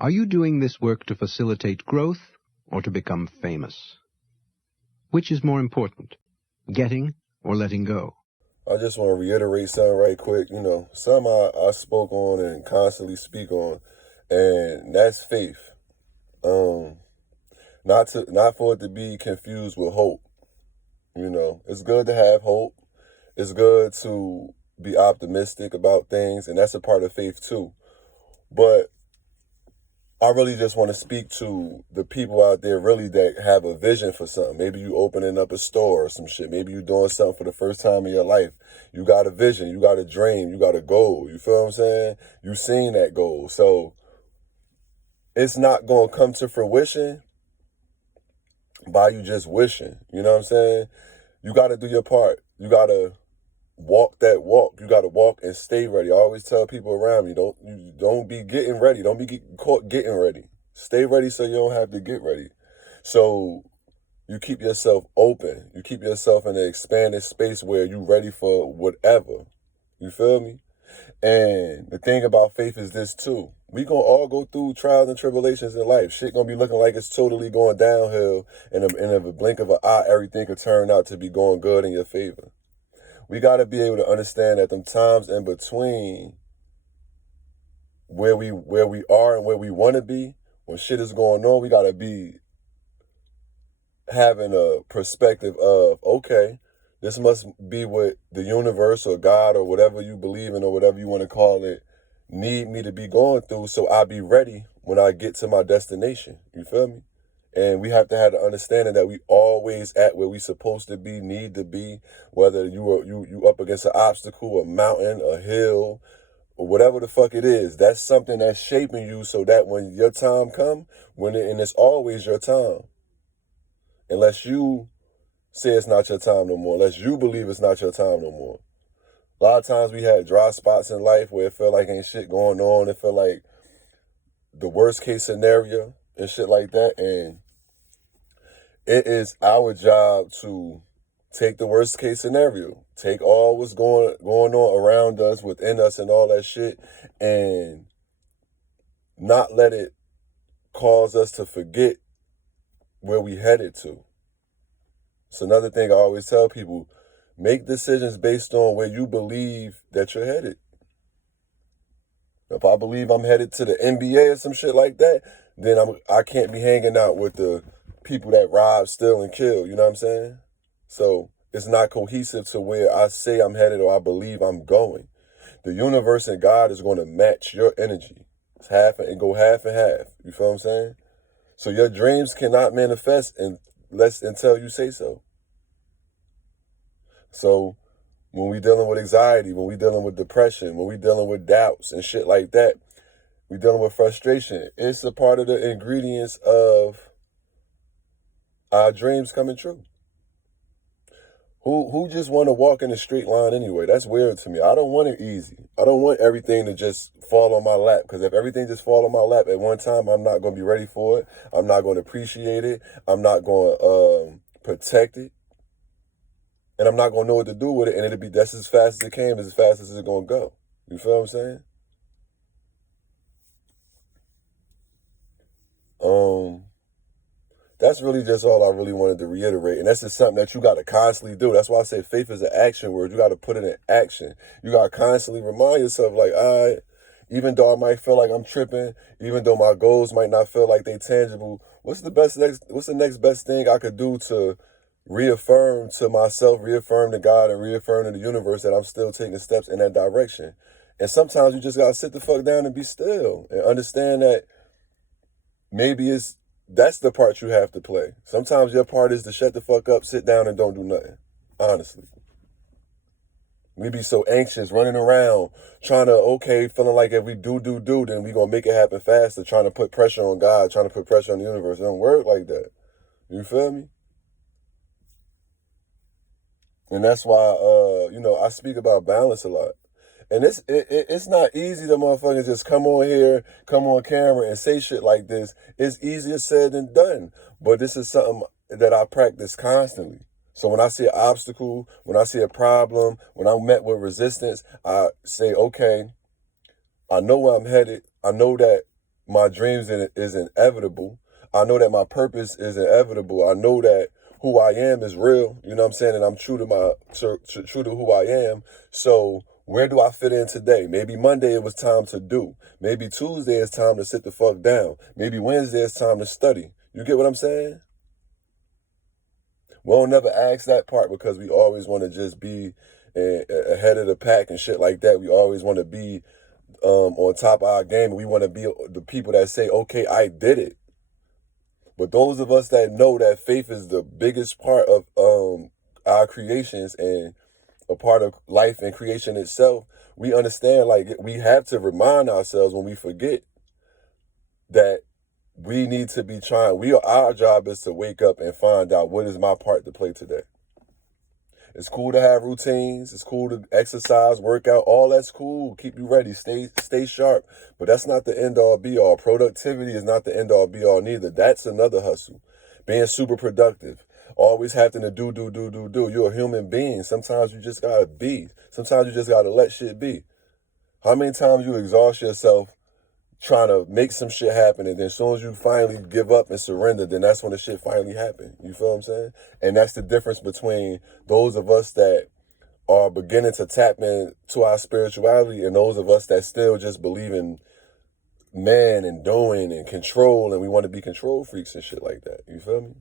Are you doing this work to facilitate growth or to become famous? Which is more important, getting or letting go? I just want to reiterate something right quick. Something I spoke on and constantly speak on, and that's faith. Not for it to be confused with hope. It's good to have hope. It's good to be optimistic about things, and that's a part of faith too. But I really just want to speak to the people out there really that have a vision for something. Maybe you opening up a store or some shit. Maybe you doing something for the first time in your life. You got a vision. You got a dream. You got a goal. You feel what I'm saying? You seen that goal. So it's not going to come to fruition by you just wishing. You know what I'm saying? You got to do your part. You got to walk that walk. You got to walk and stay ready. I always tell people around me, don't be getting ready. Don't be caught getting ready. Stay ready so you don't have to get ready. So you keep yourself open. You keep yourself in an expanded space where you ready for whatever. You feel me? And the thing about faith is this too. We gonna all go through trials and tribulations in life. Shit gonna be looking like it's totally going downhill. And in a blink of an eye, everything could turn out to be going good in your favor. We got to be able to understand that them times in between where we are and where we want to be, when shit is going on, we got to be having a perspective of, okay, this must be what the universe or God or whatever you believe in or whatever you want to call it need me to be going through, so I'll be ready when I get to my destination. You feel me? And we have to have the understanding that we always at where we supposed to be, need to be, whether you up against an obstacle, a mountain, a hill, or whatever the fuck it is. That's something that's shaping you so that when your time come, and it's always your time. Unless you say it's not your time no more, unless you believe it's not your time no more. A lot of times we had dry spots in life where it felt like ain't shit going on. It felt like the worst case scenario and shit like that. And it is our job to take the worst case scenario, take all what's going on around us, within us and all that shit, and not let it cause us to forget where we headed to. It's another thing I always tell people, make decisions based on where you believe that you're headed. If I believe I'm headed to the NBA or some shit like that, then I can't be hanging out with the people that rob, steal, and kill. You know what I'm saying? So it's not cohesive to where I say I'm headed or I believe I'm going. The universe and God is going to match your energy. It's go half and half. You feel what I'm saying? So your dreams cannot manifest until you say so. So when we dealing with anxiety, when we dealing with depression, when we dealing with doubts and shit like that, we dealing with frustration. It's a part of the ingredients of our dreams coming true. Who just want to walk in a straight line anyway? That's weird to me. I don't want it easy. I don't want everything to just fall on my lap, because if everything just fall on my lap at one time, I'm not going to be ready for it. I'm not going to appreciate it. I'm not going to protect it. And I'm not going to know what to do with it. And it'll be that's as fast as it came, as fast as it's going to go. You feel what I'm saying? That's really just all I really wanted to reiterate. And that's just something that you got to constantly do. That's why I say faith is an action word. You got to put it in action. You got to constantly remind yourself, like, all right, even though I might feel like I'm tripping, even though my goals might not feel like they tangible, what's the next best thing I could do to reaffirm to myself, reaffirm to God, and reaffirm to the universe that I'm still taking steps in that direction? And sometimes you just got to sit the fuck down and be still and understand that maybe that's the part you have to play. Sometimes your part is to shut the fuck up, sit down, and don't do nothing. Honestly. We be so anxious, running around, trying to, feeling like if we do, then we going to make it happen faster, trying to put pressure on God, trying to put pressure on the universe. It don't work like that. You feel me? And that's why, I speak about balance a lot. And it's not easy to motherfuckers just come on here, come on camera and say shit like this. It's easier said than done. But this is something that I practice constantly. So when I see an obstacle, when I see a problem, when I'm met with resistance, I say, okay, I know where I'm headed. I know that my dreams is inevitable. I know that my purpose is inevitable. I know that who I am is real. You know what I'm saying? And I'm true to who I am. So where do I fit in today? Maybe Monday it was time to do. Maybe Tuesday it's time to sit the fuck down. Maybe Wednesday it's time to study. You get what I'm saying? We don't never ask that part because we always want to just be ahead of the pack and shit like that. We always want to be on top of our game. We want to be the people that say, okay, I did it. But those of us that know that faith is the biggest part of our creations and a part of life and creation itself, we understand, like, we have to remind ourselves when we forget that we need to be trying. Our job is to wake up and find out, what is my part to play today? It's cool to have routines. It's cool to exercise, work out. All that's cool. Keep you ready. Stay sharp. But that's not the end all be all. Productivity is not the end all be all neither. That's another hustle. Being super productive. Always having to do. You're a human being. Sometimes you just gotta be. Sometimes you just gotta let shit be. How many times you exhaust yourself trying to make some shit happen, and then as soon as you finally give up and surrender, then that's when the shit finally happened. You feel what I'm saying? And that's the difference between those of us that are beginning to tap into our spirituality and those of us that still just believe in man and doing and control, and we want to be control freaks and shit like that. You feel me?